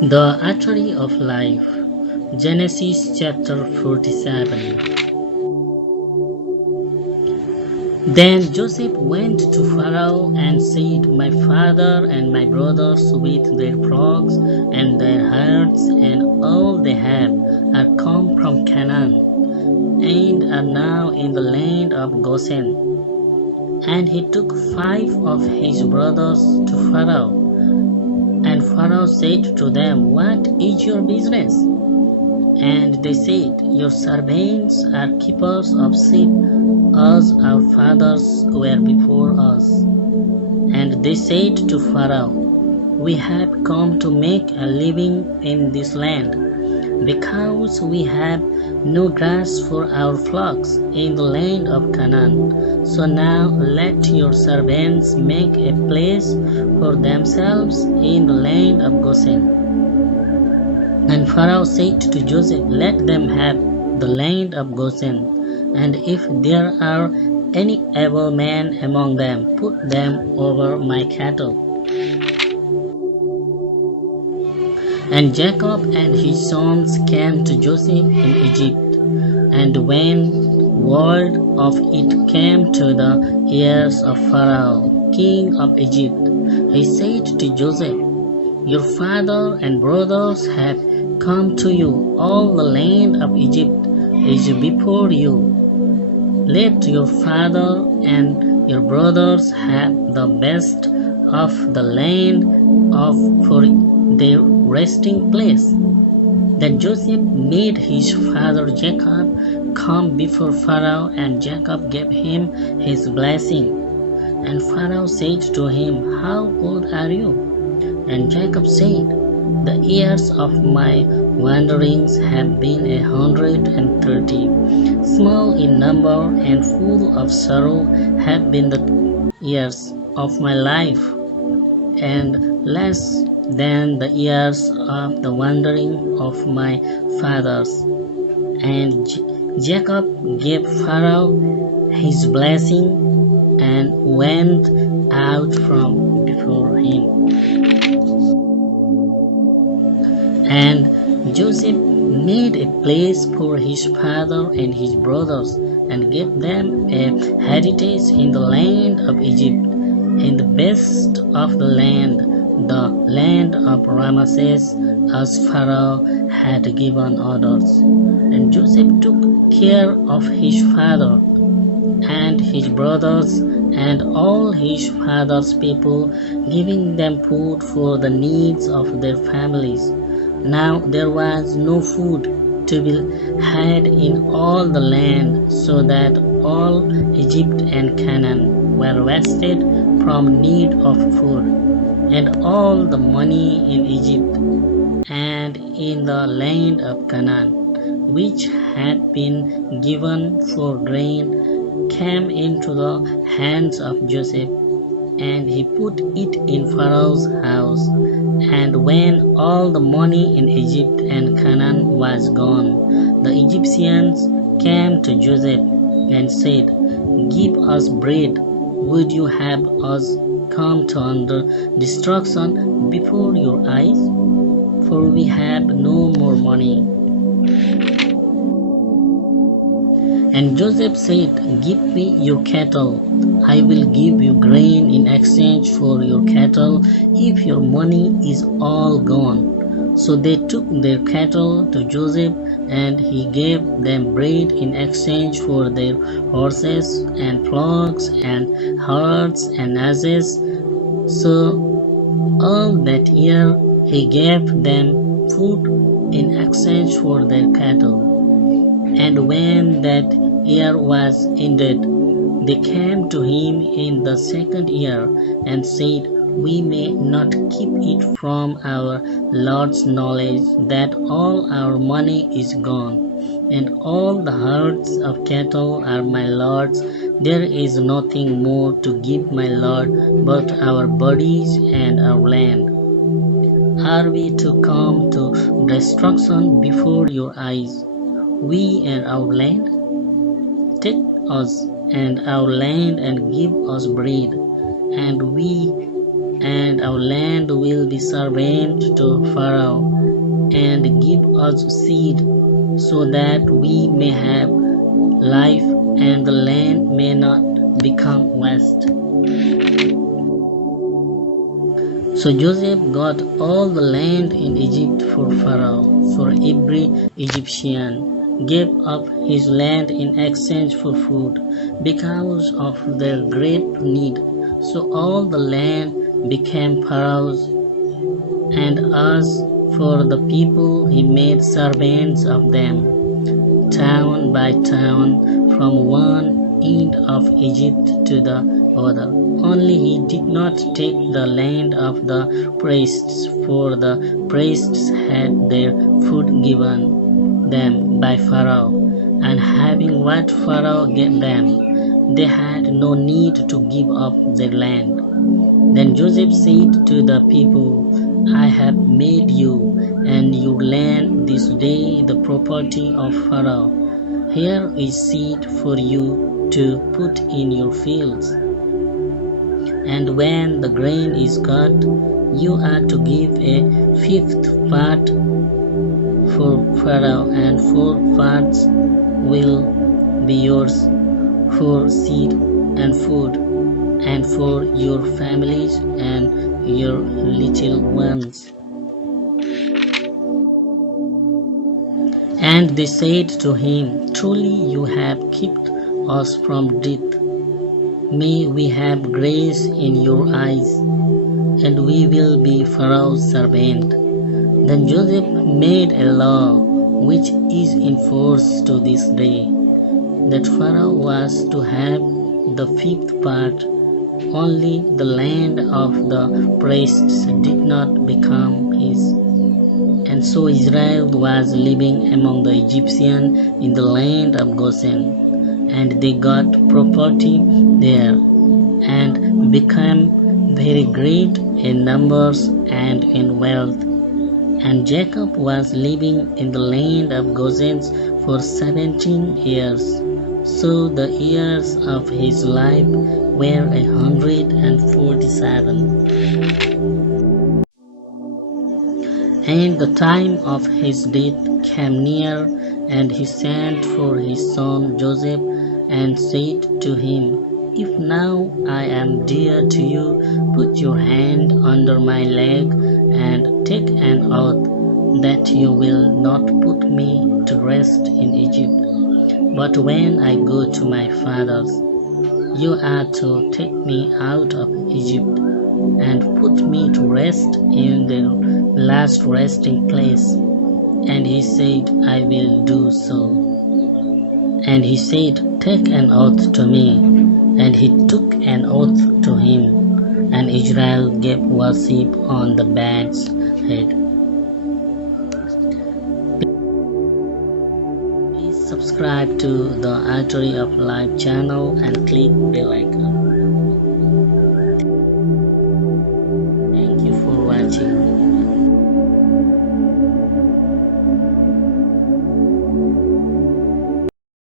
The Artery of Life, Genesis chapter 47. Then Joseph went to Pharaoh and said, My father and my brothers with their flocks and their herds and all they have are come from Canaan, and are now in the land of Goshen. And he took 5 of his brothers to Pharaoh. And Pharaoh said to them, What is your business? And they said, Your servants are keepers of sheep, as our fathers were before us. And they said to Pharaoh, We have come to make a living in this land, because we have no grass for our flocks in the land of Canaan. So now let your servants make a place for themselves in the land of Goshen. And Pharaoh said to Joseph, Let them have the land of Goshen, and if there are any able men among them, put them over my cattle. And Jacob and his sons came to Joseph in Egypt, and when word of it came to the ears of Pharaoh, king of Egypt, he said to Joseph, Your father and brothers have come to you, all the land of Egypt is before you. Let your father and your brothers have the best of the land for their resting place. Then Joseph made his father Jacob come before Pharaoh, and Jacob gave him his blessing. And Pharaoh said to him, How old are you? And Jacob said, The years of my wanderings have been 130. Small in number and full of sorrow have been the years of my life, and less than the years of the wandering of my fathers. And Jacob gave Pharaoh his blessing and went out from before him. And Joseph made a place for his father and his brothers, and gave them a heritage in the land of Egypt, in the best of the land of Ramesses, as Pharaoh had given orders. And Joseph took care of his father and his brothers and all his father's people, giving them food for the needs of their families. Now there was no food to be had in all the land, so that all Egypt and Canaan were wasted from need of food. And all the money in Egypt and in the land of Canaan, which had been given for grain, came into the hands of Joseph, and he put it in Pharaoh's house. And when all the money in Egypt and Canaan was gone, the Egyptians came to Joseph and said, Give us bread. Would you have us come to under destruction before your eyes? For we have no more money. And Joseph said, Give me your cattle. I will give you grain in exchange for your cattle if your money is all gone. So they took their cattle to Joseph, and he gave them bread in exchange for their horses and flocks and herds and asses. So all that year he gave them food in exchange for their cattle. And when that year was ended, they came to him in the second year and said, We may not keep it from our Lord's knowledge that all our money is gone, and all the herds of cattle are my Lord's. There is nothing more to give my Lord but our bodies and our land. Are we to come to destruction before your eyes, we and our land? Take us and our land and give us bread, and we and our land will be servant to Pharaoh, and give us seed, so that we may have life, and the land may not become waste. So Joseph got all the land in Egypt for Pharaoh, for every Egyptian gave up his land in exchange for food, because of their great need. So all the land became Pharaoh's, and as for the people, he made servants of them, town by town, from one end of Egypt to the other. Only he did not take the land of the priests, for the priests had their food given them by Pharaoh, and having what Pharaoh gave them, they had no need to give up their land. Then Joseph said to the people, I have made you and your land this day the property of Pharaoh. Here is seed for you to put in your fields. And when the grain is cut, you are to give a fifth part for Pharaoh, and 4 parts will be yours for seed and food, and for your families and your little ones. And they said to him, Truly you have kept us from death. May we have grace in your eyes, and we will be Pharaoh's servant. Then Joseph made a law, which is in force to this day, that Pharaoh was to have the fifth part. Only the land of the priests did not become his. And so Israel was living among the Egyptians in the land of Goshen, and they got property there, and became very great in numbers and in wealth. And Jacob was living in the land of Goshen for 17 years. So the years of his life were 147. And the time of his death came near, and he sent for his son Joseph, and said to him, If now I am dear to you, put your hand under my leg, and take an oath that you will not put me to rest in Egypt. But when I go to my fathers, you are to take me out of Egypt, and put me to rest in the last resting place. And he said, I will do so. And he said, Take an oath to me. And he took an oath to him. And Israel gave worship on the bed's head. Please subscribe to the Artery of Life channel and click bell icon.